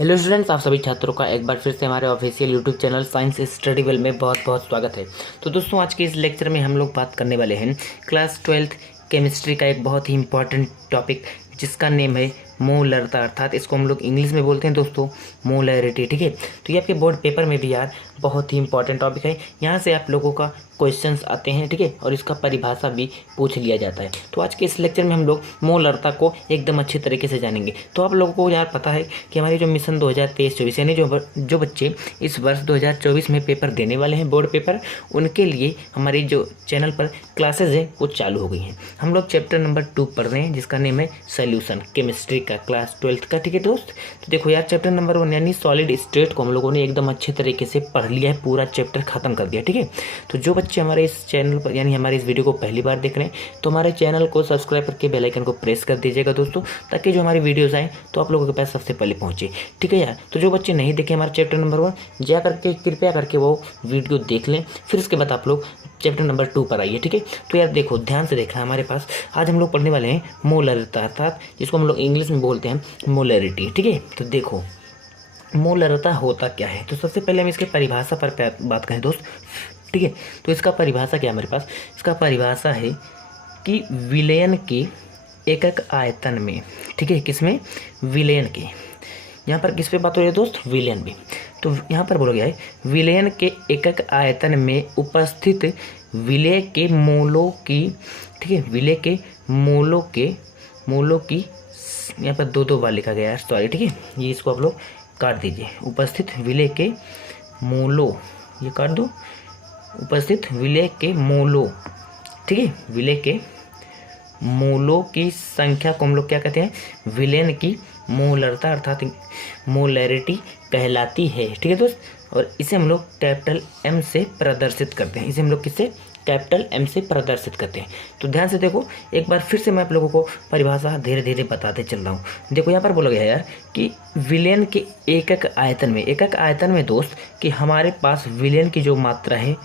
Hello students, आप सभी छात्रों का एक बार फिर से हमारे official YouTube channel science study well में बहुत बहुत स्वागत है। तो दोस्तों, आज के इस लेक्चर में हम लोग बात करने वाले हैं क्लास 12th केमिस्ट्री का एक बहुत ही इंपॉर्टेंट टॉपिक, जिसका नेम है मोलरता, अर्थात इसको हम लोग इंग्लिश में बोलते हैं दोस्तों मोलैरिटी। ठीक है, तो ये आपके बोर्ड पेपर में भी यार बहुत ही इंपॉर्टेंट टॉपिक है। यहाँ से आप लोगों का क्वेश्चंस आते हैं, ठीक है, और इसका परिभाषा भी पूछ लिया जाता है। तो आज के इस लेक्चर में हम लोग मोलरता को एकदम अच्छे तरीके से जानेंगे। तो आप लोगों को यार पता है कि हमारी जो मिशन 2023-24 यानी जो बच्चे इस वर्ष 2024 में पेपर देने वाले हैं, बोर्ड पेपर, उनके लिए हमारी जो चैनल पर क्लासेज है वो चालू हो गई हैं। हम लोग चैप्टर नंबर 2 पढ़ रहे हैं, जिसका नेम है सोल्यूशन केमिस्ट्री का, क्लास 12th का। ठीक है दोस्त, तो देखो यार, चैप्टर नंबर 1 यानी सॉलिड स्टेट को हम लोगों ने एकदम अच्छे तरीके से पढ़ लिया है, पूरा चैप्टर खत्म कर दिया। ठीक है, तो जो बच्चे हमारे इस चैनल पर यानी हमारे इस वीडियो को पहली बार देख रहे हैं, तो हमारे चैनल को सब्सक्राइब करके बेल आइकन को प्रेस कर दीजिएगा दोस्तों, ताकि जो हमारी वीडियोस आए तो आप लोगों के पास सबसे पहले पहुंचे। ठीक है यार, तो जो बच्चे नहीं देखे हमारे चैप्टर नंबर 1, जा करके कृपया करके वो वीडियो देख लें, फिर उसके बाद आप लोग चैप्टर नंबर 2 पर आइए। ठीक है, तो यार देखो, ध्यान से देखना, हमारे पास आज हम लोग पढ़ने वाले हैं मोलरता, अर्थात जिसको हम लोग इंग्लिश में बोलते हैं मोलैरिटी। ठीक है, तो देखो मोलरता होता क्या है। तो सबसे पहले हम इसके परिभाषा पर बात करें दोस्त। ठीक है, तो इसका परिभाषा क्या है हमारे पास, इसका परिभाषा है कि विलयन के एकक आयतन में, ठीक है, किसमें, विलयन के, यहाँ पर किस पे बात हो रही है दोस्त, विलयन में। तो यहाँ पर बोला गया है विलयन के एकक आयतन में उपस्थित विलय के मोलों की, ठीक है, विलय के मोलों की, यहाँ पर दो बार लिखा गया है, सॉरी। ठीक है, ये इसको आप लोग काट दीजिए, उपस्थित विलय के मोलों, ये काट दो, उपस्थित विलय के मोलों, ठीक है, विलय के मोलों की संख्या को हम लोग क्या कहते हैं, विलयन की मोलरता अर्थात मोलैरिटी कहलाती है। ठीक है दोस्त, और इसे हम लोग कैपिटल M से प्रदर्शित करते हैं, इसे हम लोग किससे, कैपिटल M से प्रदर्शित करते हैं। तो ध्यान से देखो, एक बार फिर से मैं आप लोगों को परिभाषा धीरे धीरे बताते चल रहा हूँ। देखो यहाँ पर बोला गया है यार कि विलयन के एकक आयतन में दोस्त, कि हमारे पास विलयन की जो मात्रा है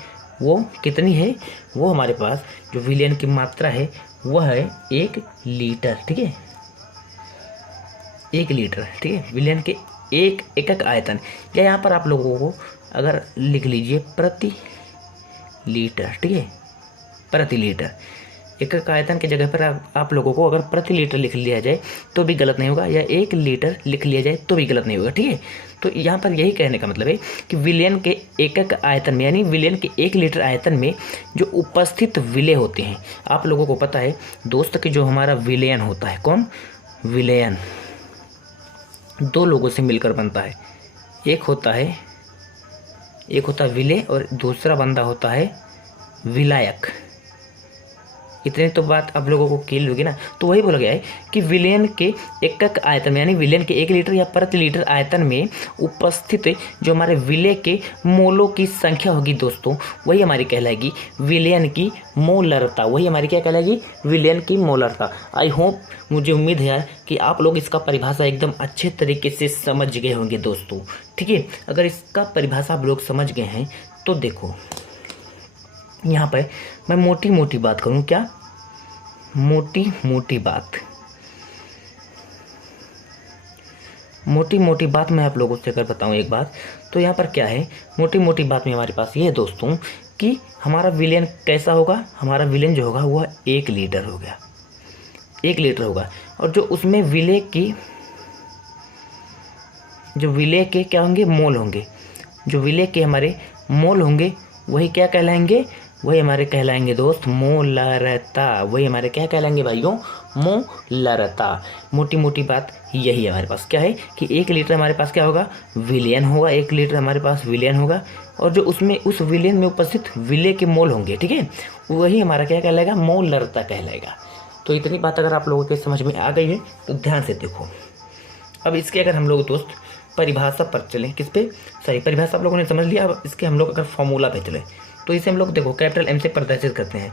वो कितनी है, वो हमारे पास जो विलयन की मात्रा है वह है 1 लीटर। ठीक है, 1 लीटर। ठीक है, विलयन के एक एकक आयतन, या यहाँ पर आप लोगों को अगर लिख लीजिए प्रति लीटर। ठीक है, प्रति लीटर, एकक आयतन की जगह पर आप लोगों को अगर प्रति लीटर लिख लिया जाए तो भी गलत नहीं होगा, या 1 लीटर लिख लिया जाए तो भी गलत नहीं होगा। ठीक है, तो यहाँ पर यही कहने का मतलब है कि विलयन के एकक आयतन में यानी विलयन के 1 लीटर आयतन में जो उपस्थित विलय होते हैं, आप लोगों को पता है दोस्त कि जो हमारा विलयन होता है, कौन, विलयन 2 लोगों से मिलकर बनता है, एक होता है विलय और दूसरा बंदा होता है विलायक। इतनी तो बात आप लोगों को क्लियर होगी ना। तो वही बोला गया है कि विलयन के एकक आयतन में यानी विलयन के 1 लीटर या प्रति लीटर आयतन में उपस्थित जो हमारे विलय के मोलों की संख्या होगी दोस्तों, वही हमारी कहलाएगी विलयन की मोलरता। वही हमारी क्या कहलाएगी, विलयन की मोलरता। आई होप, मुझे उम्मीद है यार कि आप लोग इसका परिभाषा एकदम अच्छे तरीके से समझ गए होंगे दोस्तों। ठीक है, अगर इसका परिभाषा आप लोग समझ गए हैं तो देखो यहाँ पर मैं मोटी मोटी बात करूँ, क्या, मोटी मोटी बात मैं आप लोगों से अगर बताऊं एक बात, तो यहाँ पर क्या है, मोटी बात में हमारे पास ये है दोस्तों कि हमारा विलयन कैसा होगा, हमारा विलयन जो होगा वह 1 लीटर हो गया, 1 लीटर होगा, और जो उसमें विलय के क्या होंगे, मोल होंगे, जो विलय के हमारे मोल होंगे वही क्या कहलाएंगे, वही हमारे कहलाएंगे दोस्त मोलरता। वही हमारे क्या कहलाएंगे भाइयों, मोलरता। मोटी बात यही है हमारे पास, क्या है कि 1 लीटर हमारे पास क्या होगा, विलयन होगा, 1 लीटर हमारे पास विलयन होगा, और जो उसमें उस विलयन में उपस्थित विलय के मोल होंगे, ठीक है, वही हमारा क्या कहलाएगा, मोलरता कहलाएगा। तो इतनी बात अगर आप लोगों के समझ में आ गई है तो ध्यान से देखो। अब इसके अगर हम लोग दोस्त परिभाषा पर चलें, किस पे, सॉरी, परिभाषा आप लोगों ने समझ लिया। अब इसके हम लोग अगर फॉर्मूला पे चले तो इसे हम लोग देखो कैपिटल M से प्रदर्शित करते हैं।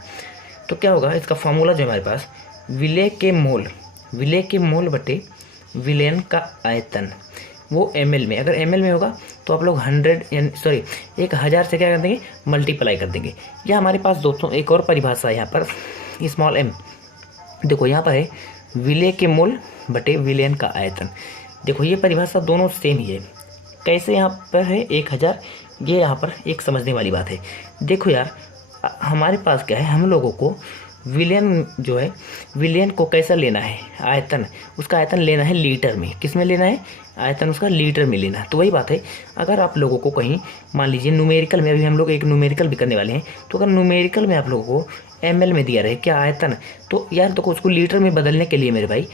तो क्या होगा, इसका फॉर्मूला जो हमारे पास, विलय के मोल बटे विलयन का आयतन, वो ml में, अगर ml में होगा तो आप लोग 1000 से क्या कर देंगे, मल्टीप्लाई कर देंगे। या हमारे पास दोस्तों एक और परिभाषा है यहाँ पर, स्मॉल m, देखो यहाँ पर है विलय के मोल बटे विलयन का आयतन। देखो ये परिभाषा दोनों सेम ही है। कैसे यहाँ पर है 1000, ये यहाँ पर एक समझने वाली बात है। देखो यार हमारे पास क्या है, हम लोगों को विलियन जो है, विलियन को कैसा लेना है, आयतन, उसका आयतन लेना है लीटर में। किस में लेना है, आयतन उसका लीटर में लेना है। तो वही बात है, अगर आप लोगों को कहीं मान लीजिए न्यूमेरिकल में, अभी हम लोग एक न्यूमेरिकल भी करने वाले हैं, तो अगर न्यूमेरिकल में आप लोगों को ml में दिया रहे क्या आयतन, तो यार देखो उसको लीटर में बदलने के लिए मेरे भाई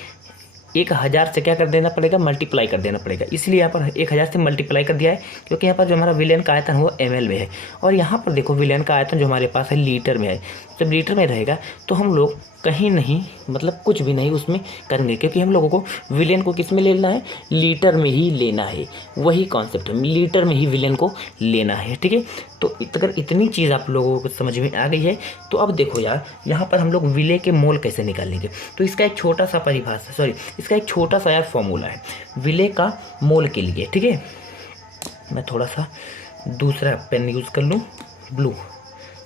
1000 से क्या कर देना पड़ेगा, मल्टीप्लाई कर देना पड़ेगा। इसलिए यहाँ पर 1000 से मल्टीप्लाई कर दिया है, क्योंकि यहाँ पर जो हमारा विलियन का आयतन है वो ml में है, और यहाँ पर देखो विलियन का आयतन जो हमारे पास है लीटर में है। जब लीटर में रहेगा तो हम लोग कहीं नहीं, मतलब कुछ भी नहीं उसमें करेंगे, क्योंकि हम लोगों को विलियन को किस में लेना है, लीटर में ही लेना है। वही कॉन्सेप्ट है, लीटर में ही विलियन को लेना है। ठीक है, तो अगर इतनी चीज़ आप लोगों को समझ में आ गई है, तो अब देखो यार यहाँ पर हम लोग विले के मोल कैसे निकालेंगे। तो इसका एक छोटा सा परिभाषा, सॉरी इसका एक छोटा सा यार फॉर्मूला है विले का मोल के लिए। ठीक है, मैं थोड़ा सा दूसरा पेन यूज़ कर लूँ, ब्लू।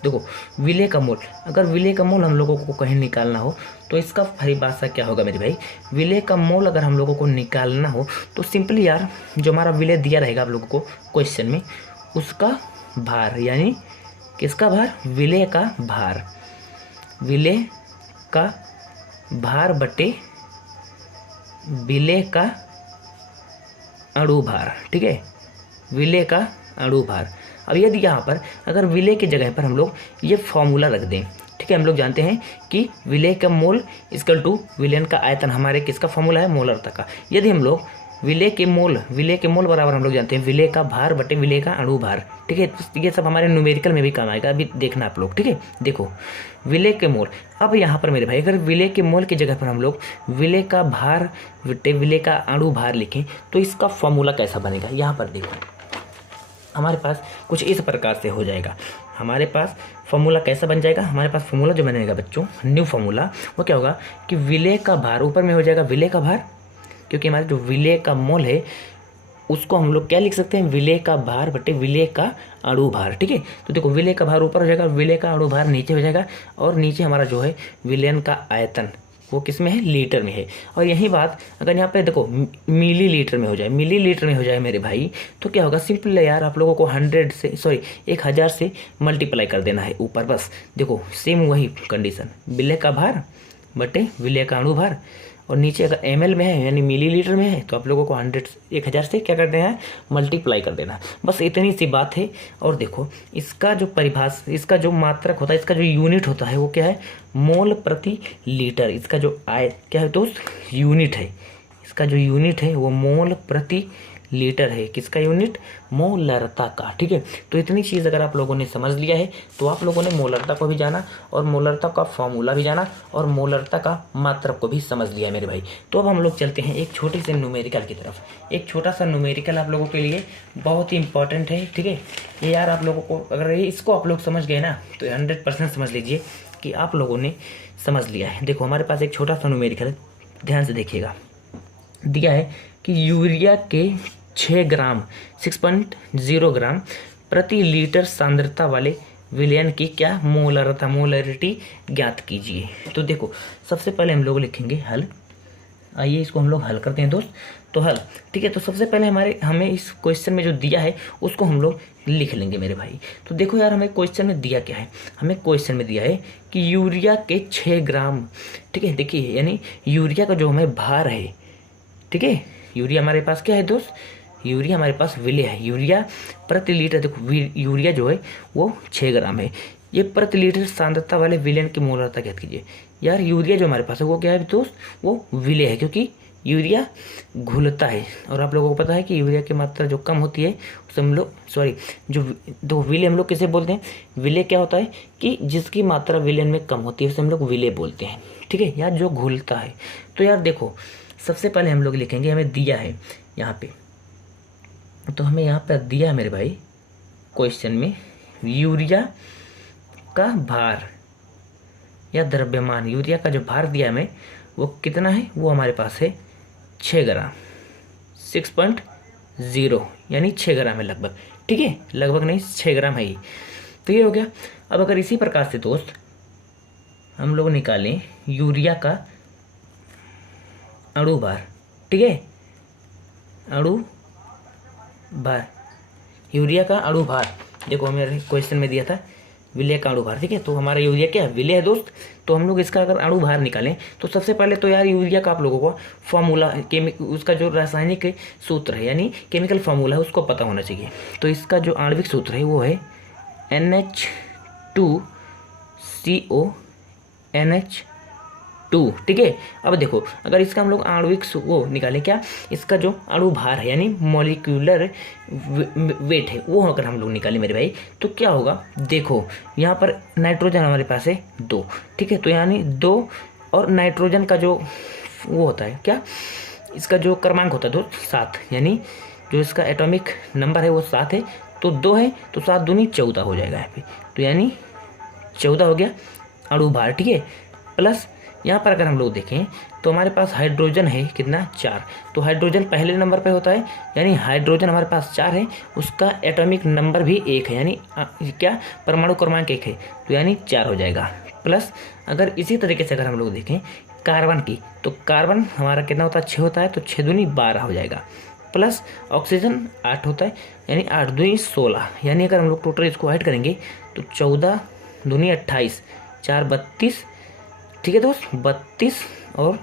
देखो विले का मोल, अगर विले का मोल हम लोगों को कहीं निकालना हो तो इसका परिभाषा क्या होगा मेरे भाई, विले का मोल अगर हम लोगों को निकालना हो तो सिंपली यार जो हमारा विले दिया रहेगा आप लोगों को क्वेश्चन में, उसका भार, यानी किसका भार, विले का भार, विले का भार बटे विले का अणु भार। ठीक है, विले का अणु भार। अब यदि यहाँ पर अगर विले की जगह पर हम लोग ये फॉर्मूला रख दें, ठीक है, हम लोग जानते हैं कि विले का मोल इक्वल टू विलियन का आयतन, हमारे किसका फॉर्मूला है, मोलरता का। यदि हम लोग विले के मोल बराबर हम लोग जानते हैं विले का भार बटे विले का अणु भार। ठीक है, ये सब हमारे न्यूमेरिकल में भी काम आएगा, अभी देखना आप लोग। ठीक है, देखो विले के मोल, अब यहाँ पर मेरे भाई अगर विले के मोल की जगह पर हम लोग विले का भार बटे विले का अणु भार लिखें तो इसका फॉर्मूला कैसा बनेगा। यहाँ पर देखो हमारे पास कुछ इस प्रकार से हो जाएगा। हमारे पास फॉर्मूला कैसा बन जाएगा, हमारे पास फॉर्मूला जो बनेगा बच्चों, न्यू फॉर्मूला, वो क्या होगा कि विले का भार ऊपर में हो जाएगा विले का भार, क्योंकि हमारे जो विले का मोल है उसको हम लोग क्या लिख सकते हैं, विले का भार बटे विले का अणु भार। ठीक है, तो देखो विले का भार ऊपर हो जाएगा, विले का अणु भार नीचे हो जाएगा, और नीचे हमारा जो है विलियन का आयतन वो किस में है, लीटर में है। और यही बात अगर यहाँ पे देखो मिलीलीटर में हो जाए, मिलीलीटर में हो जाए मेरे भाई, तो क्या होगा, सिंपल यार आप लोगों को 1000 से मल्टीप्लाई कर देना है ऊपर, बस। देखो सेम वही कंडीशन, विले का भार बटे विले का अणु भार, और नीचे अगर ml में है यानी मिलीलीटर में है तो आप लोगों को 1000 से क्या कर देना है, मल्टीप्लाई कर देना। बस इतनी सी बात है। और देखो इसका जो परिभाषा, इसका जो मात्रक होता है, इसका जो यूनिट होता है वो क्या है, मोल प्रति लीटर। इसका जो क्या है दोस्त, यूनिट है, इसका जो यूनिट है वो मोल प्रति लीटर है। किसका यूनिट, मोलरता का। ठीक है, तो इतनी चीज़ अगर आप लोगों ने समझ लिया है तो आप लोगों ने मोलरता को भी जाना, और मोलरता का फॉर्मूला भी जाना, और मोलरता का मात्रक को भी समझ लिया है मेरे भाई। तो अब हम लोग चलते हैं एक छोटे से न्यूमेरिकल की तरफ। एक छोटा सा न्यूमेरिकल आप लोगों के लिए बहुत ही इंपॉर्टेंट है। ठीक है, ये यार आप लोगों को अगर इसको आप लोग समझ गए ना तो 100% समझ लीजिए कि आप लोगों ने समझ लिया है। देखो हमारे पास एक छोटा सा न्यूमेरिकल है, ध्यान से देखिएगा। दिया है कि यूरिया के 6.0 ग्राम प्रति लीटर सांद्रता वाले विलयन की क्या मोलरिटी ज्ञात कीजिए। तो देखो सबसे पहले हम लोग लिखेंगे हल। आइए इसको हम लोग हल करते हैं दोस्त। तो हल, ठीक है, तो सबसे पहले हमें इस क्वेश्चन में जो दिया है उसको हम लोग लिख लेंगे मेरे भाई। तो देखो यार हमें क्वेश्चन में दिया क्या है, हमें क्वेश्चन में दिया है कि यूरिया के 6 ग्राम, ठीक है, देखिए यानी यूरिया का जो हमें भार है, ठीक है, यूरिया हमारे पास क्या है दोस्त, यूरिया हमारे पास विले है। यूरिया प्रति लीटर, देखो यूरिया जो है वो 6 ग्राम है। ये प्रति लीटर सांद्रता वाले विलयन की मोलरता ज्ञात कीजिए। यार यूरिया जो हमारे पास है वो क्या है दोस्त, वो विले है, क्योंकि यूरिया घुलता है, और आप लोगों को पता है कि यूरिया की मात्रा जो कम होती है उसे हम लोग जो दो विले हम लोग किसे बोलते हैं, विले क्या होता है कि जिसकी मात्रा विलयन में कम होती है उसे हम लोग विले बोलते हैं। ठीक है, यार जो घुलता है। तो यार देखो सबसे पहले हम लोग लिखेंगे, हमें दिया है यहाँ पे, तो हमें यहाँ पर दिया है मेरे भाई क्वेश्चन में यूरिया का भार या द्रव्यमान, यूरिया का जो भार दिया हमें वो कितना है, वो हमारे पास है 6 ग्राम, 6.0 यानी 6 ग्राम है लगभग। ठीक है, लगभग नहीं 6 ग्राम है ये। तो ये हो गया। अब अगर इसी प्रकार से दोस्त हम लोग निकालें यूरिया का अणु भार, ठीक है, अणु भार, यूरिया का अणु भार। देखो मेरे क्वेश्चन में दिया था विलय का अणु भार, ठीक है। तो हमारा यूरिया क्या है, विलय है दोस्त। तो हम लोग इसका अगर अणु भार निकालें तो सबसे पहले तो यार यूरिया का आप लोगों को फॉर्मूला उसका जो रासायनिक सूत्र है यानी केमिकल फार्मूला है उसको पता होना चाहिए। तो इसका जो आणविक सूत्र है वो है NH2CO NH2, ठीक है। अब देखो अगर इसका हम लोग आणविक वो निकालें क्या, इसका जो अणु भार है यानी मॉलिक्यूलर वेट है वो अगर हम लोग निकालें मेरे भाई तो क्या होगा, देखो यहाँ पर नाइट्रोजन हमारे पास है 2, ठीक है। तो यानी 2 और नाइट्रोजन का जो वो होता है क्या, इसका जो क्रमांक होता है 2 7, यानी जो इसका एटॉमिक नंबर है वो 7 है। तो 2 है तो 7 दूनी 14 हो जाएगा यहाँ पे। तो यानी 14 हो गया अणु भार, ठीक है। प्लस यहाँ पर अगर हम लोग देखें तो हमारे पास हाइड्रोजन है कितना, 4। तो हाइड्रोजन पहले नंबर पे होता है यानी हाइड्रोजन हमारे पास 4 है, उसका एटॉमिक नंबर भी 1 है यानी क्या, परमाणु क्रमांक 1 है। तो यानी 4 हो जाएगा। प्लस अगर इसी तरीके से अगर हम लोग देखें कार्बन की, तो कार्बन हमारा कितना होता है, 6 होता है। तो 6 दूनी 12 हो जाएगा। प्लस ऑक्सीजन 8 होता है यानी 8 दूनी 16, यानी अगर हम लोग टोटल इसको ऐड करेंगे तो 14 दूनी 28, 4 32, ठीक है दोस्त, 32 और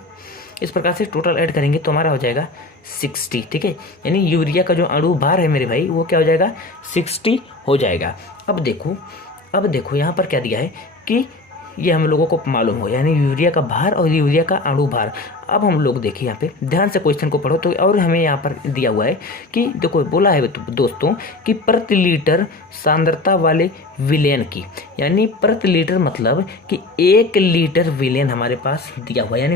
इस प्रकार से टोटल ऐड करेंगे तो हमारा हो जाएगा 60, ठीक है। यानी यूरिया का जो अणु भार है मेरे भाई वो क्या हो जाएगा, 60 हो जाएगा। अब देखो यहाँ पर क्या दिया है कि ये हम लोगों को मालूम हो, यानी यूरिया का भार और यूरिया का अणु भार। अब हम लोग देखिए यहाँ पे ध्यान से क्वेश्चन को पढ़ो तो, और हमें यहाँ पर दिया हुआ है कि देखो बोला है दोस्तों कि प्रति लीटर सांद्रता वाले विलयन की, यानी प्रति लीटर मतलब कि 1 लीटर विलयन हमारे पास दिया हुआ है, यानी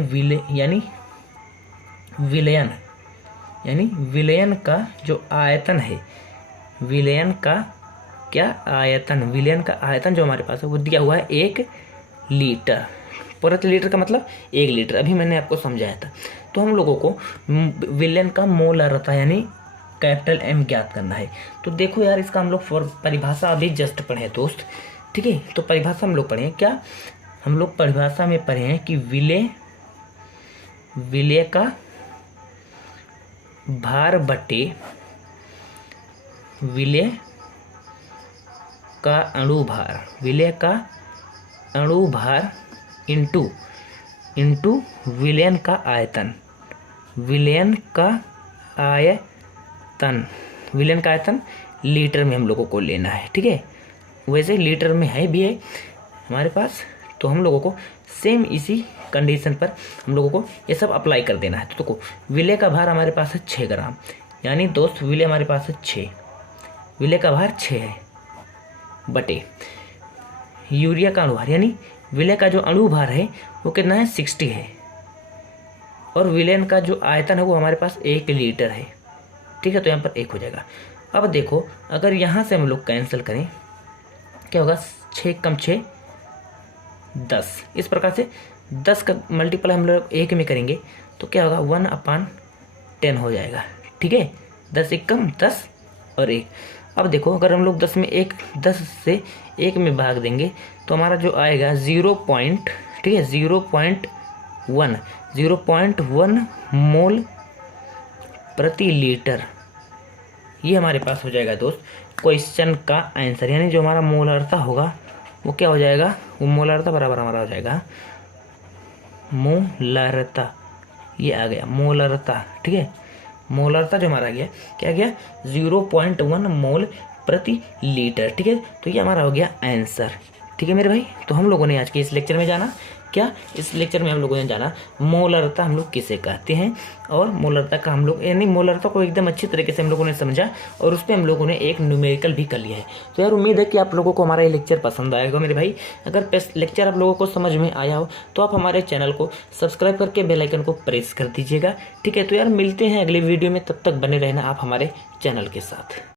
विलयन का जो आयतन है, विलयन का आयतन जो हमारे पास है वो दिया हुआ है 1 लीटर। प्रति लीटर का मतलब 1 लीटर, अभी मैंने आपको समझाया था। तो हम लोगों को विलयन का मोलारता यानी कैपिटल M ज्ञात करना है। तो देखो यार इसका हम लोग परिभाषा अभी जस्ट पढ़े दोस्त, ठीक है। तो परिभाषा हम लोग पढ़े क्या, हम लोग परिभाषा में पढ़े हैं कि विलय का भार बटे विलय का अणु भार, विलय का अणु भार इंटू विलयन का आयतन, विलयन का आयतन लीटर में हम लोगों को लेना है, ठीक है। वैसे लीटर में है भी है हमारे पास, तो हम लोगों को सेम इसी कंडीशन पर हम लोगों को ये सब अप्लाई कर देना है। तो देखो विलय का भार हमारे पास है 6 ग्राम, यानी दोस्त विलय हमारे पास है 6, विलय का भार 6 है बटे यूरिया का अणु भार, यानी विलय का जो अणु भार है वो कितना है, 60 है। और विलयन का जो आयतन है वो हमारे पास 1 लीटर है, ठीक है। तो यहाँ पर 1 हो जाएगा। अब देखो अगर यहाँ से हम लोग कैंसिल करें क्या होगा, 6 कम 6 10, इस प्रकार से 10 का मल्टीप्लाई हम लोग 1 में करेंगे तो क्या होगा, 1/10 हो जाएगा, ठीक है। 10 एक कम 10 और 1। अब देखो अगर हम लोग 10 से 1 में भाग देंगे तो हमारा जो आएगा 0.1 मोल प्रति लीटर, ये हमारे पास हो जाएगा दोस्त क्वेश्चन का आंसर। यानी जो हमारा मोलारता होगा वो क्या हो जाएगा, वो मोलारता बराबर हमारा हो जाएगा मोलारता, ये आ गया मोलारता, ठीक है। मोलारता जो हमारा गया क्या गया, 0.1 मोल प्रति लीटर, ठीक है। तो ये हमारा हो गया आंसर, ठीक है मेरे भाई। तो हम लोगों ने आज के इस लेक्चर में जाना क्या, इस लेक्चर में हम लोगों ने जाना मोलारता हम लोग किसे कहते हैं, और मोलारता का हम लोग यानी मोलारता को एकदम अच्छी तरीके से हम लोगों ने समझा और उस पर हम लोगों ने एक न्यूमेरिकल भी कर लिया है। तो यार उम्मीद है कि आप लोगों को हमारा ये लेक्चर पसंद आएगा मेरे भाई। अगर लेक्चर आप लोगों को समझ में आया हो तो आप हमारे चैनल को सब्सक्राइब करके बेल आइकन को प्रेस कर दीजिएगा, ठीक है। तो यार मिलते हैं अगले वीडियो में, तब तक बने रहना आप हमारे चैनल के साथ।